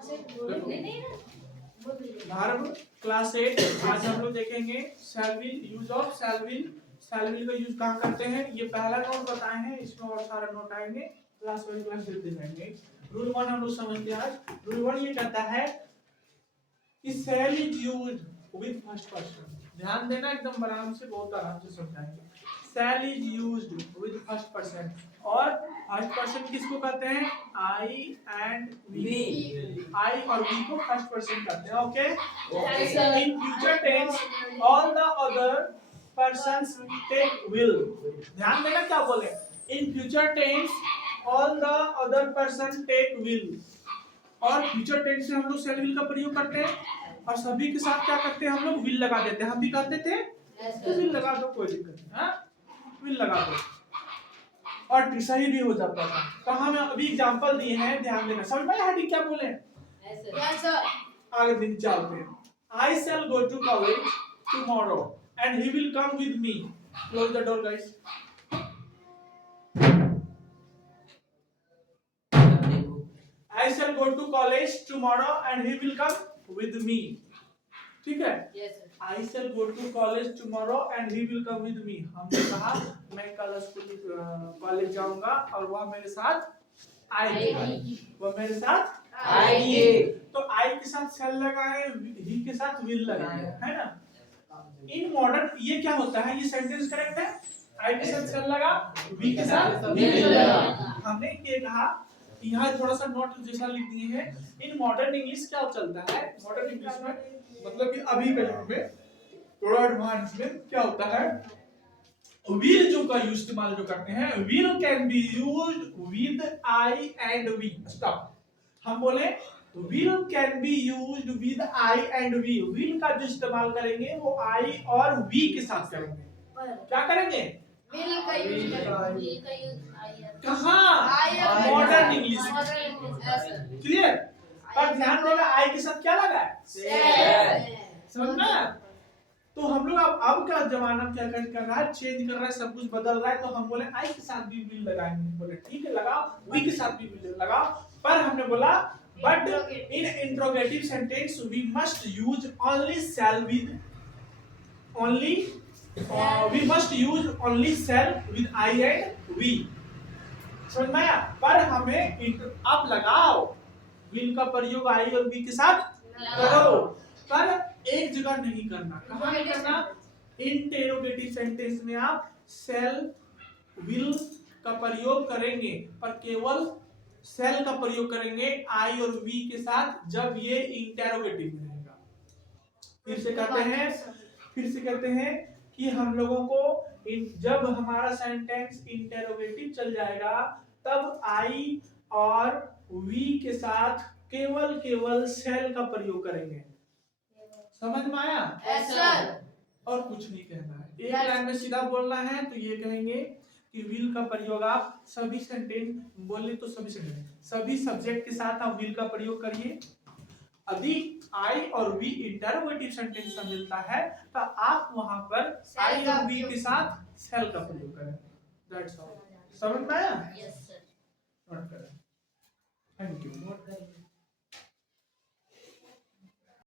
Verb class 8 आज हम लोग देखेंगे शैल will, use of shell will. Shell will का यूज कहाँ करते हैं, ये पहला नोट बताए हैं, इसमें और सारा नोट आएंगे क्लास 1 क्लास 2 देखेंगे। रूल 1 हम लोग समझते हैं आज। रूल 1 ये कहता है कि shall is used with first person. ध्यान देना, एकदम आराम से, बहुत आराम से समझाएंगे। Shall is used with first person, और फर्स्ट पर्सन किसको कहते हैं, आई एंड वी। आई और वी को फर्स्ट पर्सन कहते हैं। Okay, in future tense all the other persons take will. ध्यान देना क्या बोले, in future tense all the other person take will. और फ्यूचर टेंस में हम लोग शैल विल का प्रयोग करते हैं, और सभी के साथ क्या करते हैं, हम लोग विल लगा देते हैं। हम भी कहते थे तो विल लगा दो, कोई दिक्कत नहीं, हाँ विल लगा दो, और सही भी हो जाता था। तो हम अभी एग्जांपल दिए हैं, ध्यान देना। समझ में आया क्या बोले? Yes sir. आगे दिन चलते हैं। I shall go to college tomorrow and he will come with me. Close the door, guys. I shall go to college tomorrow and he will come with me. ठीक है? Yes sir. I shall go to college tomorrow and he will come with me. हमने कहा मैं कल school college जाऊंगा और वह मेरे साथ आएगी, वह मेरे साथ आएगी। तो I के साथ shall लगाए, he के साथ will लगाए, है ना? इन मॉडर्न ये क्या होता है, ये सेंटेंस करेक्ट है। I के साथ shall लगा, we के साथ will लगा। हमने ये कहा, यहाँ थोड़ा सा नोट जैसा लिख दिए हैं। इन मॉडर्न इंग्लिश क्या चलता है, मॉडर्न इंग्लिश में मतलब कि अभी के युग में थोड़ा एडवांस में क्या होता है, विल जो का इस्तेमाल जो करते हैं, will can be used with I and we. Stop, हम बोले will can be used with I and we. Will का जो इस्तेमाल करेंगे वो आई और वी के साथ करेंगे। क्या करेंगे, विल का यूज करेंगे। कहाँ, मॉडर्न इंग्लिश। क्लियर? पर ध्यान देना, आई के साथ क्या लगा है, समझना। तो हम लोग अब का जमाना क्या कर रहा है, चेंज कर रहा है, सब कुछ बदल रहा है। तो हम बोले आई के साथ भी विल लगाएंगे। बोले ठीक है लगाओ, वी के साथ भी विल लगाओ। पर हमने बोला but in interrogative sentence we must use only shall with only, we must use only shall with I and we. समझ में आया? पर हमें आप लगाओ, विल का प्रयोग आई और वी के साथ करो, पर एक जगह नहीं करना। कहाँ नहीं करना, इंटेरोगेटिव सेंटेंस में आप शैल विल का प्रयोग करेंगे, पर केवल शैल का प्रयोग करेंगे आई और वी के साथ जब ये इंटेरोगेटिव में रहेगा। फिर से कहते हैं कि हम लोगों को जब हमारा सेंटेंस इंटेरोगेटिव चल जाएगा तब आई और वी के साथ केवल शैल का प्रयोग करेंगे। समझ में आया? Yes sir. और कुछ नहीं कहना है, एक लाइन में सीधा बोलना है। तो ये कहेंगे कि विल का प्रयोग आप सभी सेंटेंस बोले तो सभी सब्जेक्ट के साथ आप विल का प्रयोग करिए। यदि आई और वी इंटरोगेटिव सेंटेंस से मिलता है तो आप वहां पर आई और वी के साथ शैल का प्रयोग करें। That's all. समझ में आया? Yes sir. नोट करें। Thank you.